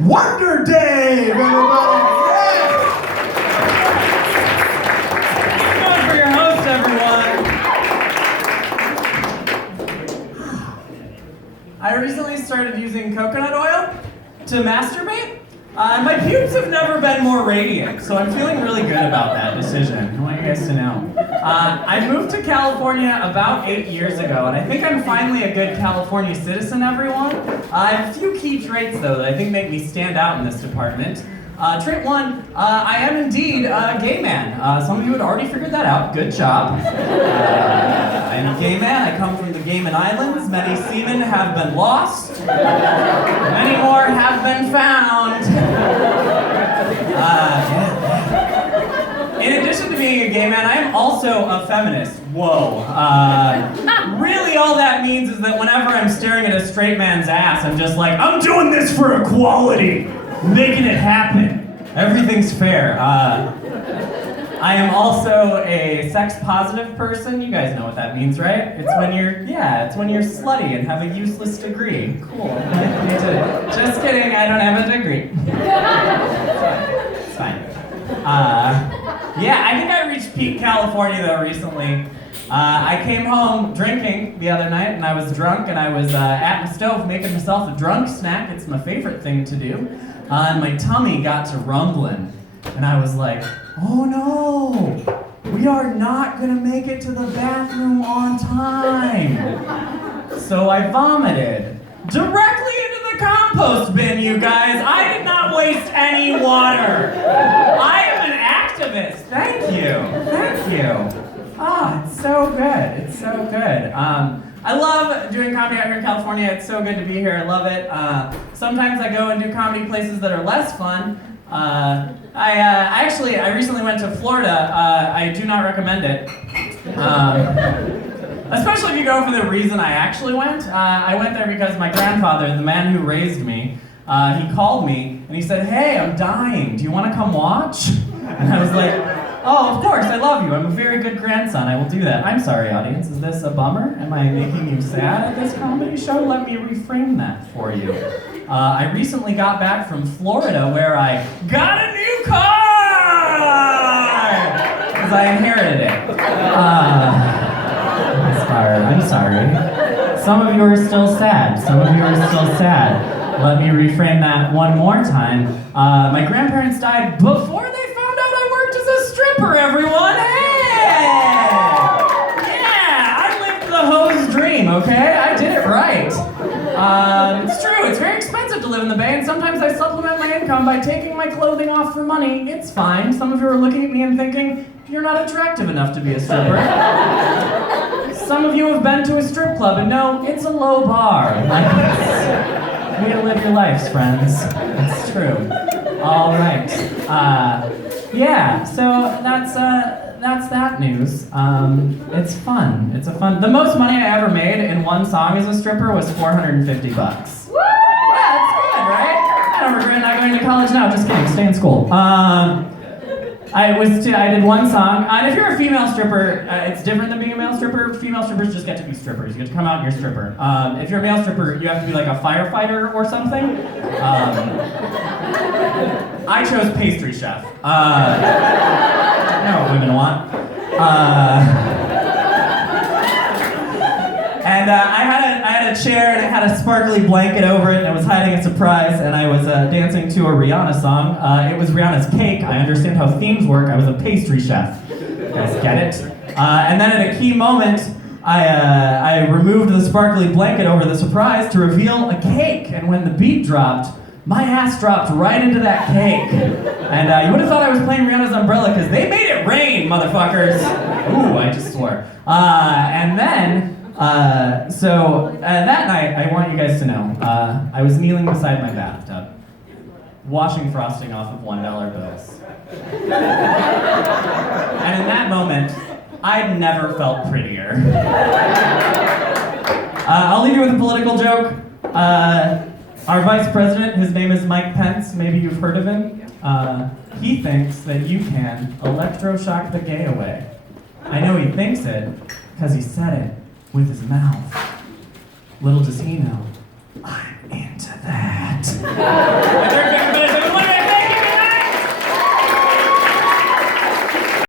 Wonder Dave, everybody! For your host, everyone. I recently started using coconut oil to masturbate. My pubes have never been more radiant, so I'm feeling really good about that decision. I want you guys to know. I moved to California about 8 years ago, and I think I'm finally a good California citizen, everyone. I have a few key traits, though, that I think make me stand out in this department. Trait 1, I am indeed a gay man. Some of you had already figured that out. Good job. I am a gay man. I come from the Cayman Islands. Many seamen have been lost. Many more have been found. In addition to being a gay man, I am also a feminist. Whoa. Really all that means is that whenever I'm staring at a straight man's ass, I'm just like, I'm doing this for equality. Making it happen. Everything's fair. I am also a sex-positive person. You guys know what that means, right? It's when you're slutty and have a useless degree. Cool. Just kidding, I don't have a degree. It's fine. I think I reached peak California though recently. I came home drinking the other night and I was drunk and I was at the stove making myself a drunk snack. It's my favorite thing to do. And my tummy got to rumbling, and I was like, oh no, we are not gonna make it to the bathroom on time. So I vomited directly into the compost bin, you guys. I did not waste any water. I am an activist. Thank you. It's so good. It's so good. I love doing comedy out here in California. It's so good to be here. I love it. Sometimes I go and do comedy places that are less fun. I recently went to Florida. I do not recommend it. Especially if you go for the reason I actually went. I went there because my grandfather, the man who raised me, he called me and he said, hey, I'm dying. Do you want to come watch? And I was like, oh, of course, I love you. I'm a very good grandson. I will do that. I'm sorry, audience. Is this a bummer? Am I making you sad at this comedy show? Let me reframe that for you. I recently got back from Florida where I got a new car! Because I inherited it. I'm sorry. Some of you are still sad. Let me reframe that one more time. My grandparents died before they found out I worked as a stripper, everyone! Hey! Yeah, I lived the hoe's dream, okay? I did it right. It's true, it's very expensive to live in the Bay, and sometimes I supplement my income by taking my clothing off for money. It's fine. Some of you are looking at me and thinking, you're not attractive enough to be a stripper. Some of you have been to a strip club and know it's a low bar. Way to live your lives, friends. It's true. All right. So that's that news. It's fun. The most money I ever made in one song as a stripper was $450. Woo! Yeah, that's good, right? I don't regret not going to college now. Just kidding. Stay in school. I did one song, and if you're a female stripper, it's different than being a male stripper. Female strippers just get to be strippers. You get to come out and you're a stripper. If you're a male stripper, you have to be like a firefighter or something. I chose pastry chef. You know what women want. And I had a chair and it had a sparkly blanket over it and it was hiding a surprise and I was dancing to a Rihanna song. It was Rihanna's Cake. I understand how themes work. I was a pastry chef. You guys get it? And then at a key moment, I removed the sparkly blanket over the surprise to reveal a cake. And when the beat dropped, my ass dropped right into that cake. And you would have thought I was playing Rihanna's Umbrella because they made it rain, motherfuckers. Ooh, I just swore. And then, that night, I want you guys to know, I was kneeling beside my bathtub, washing frosting off of $1 bills. And in that moment, I'd never felt prettier. I'll leave you with a political joke. Our vice president, his name is Mike Pence, maybe you've heard of him. He thinks that you can electroshock the gay away. I know he thinks it, because he said it with his mouth. Little does he know, I'm into that.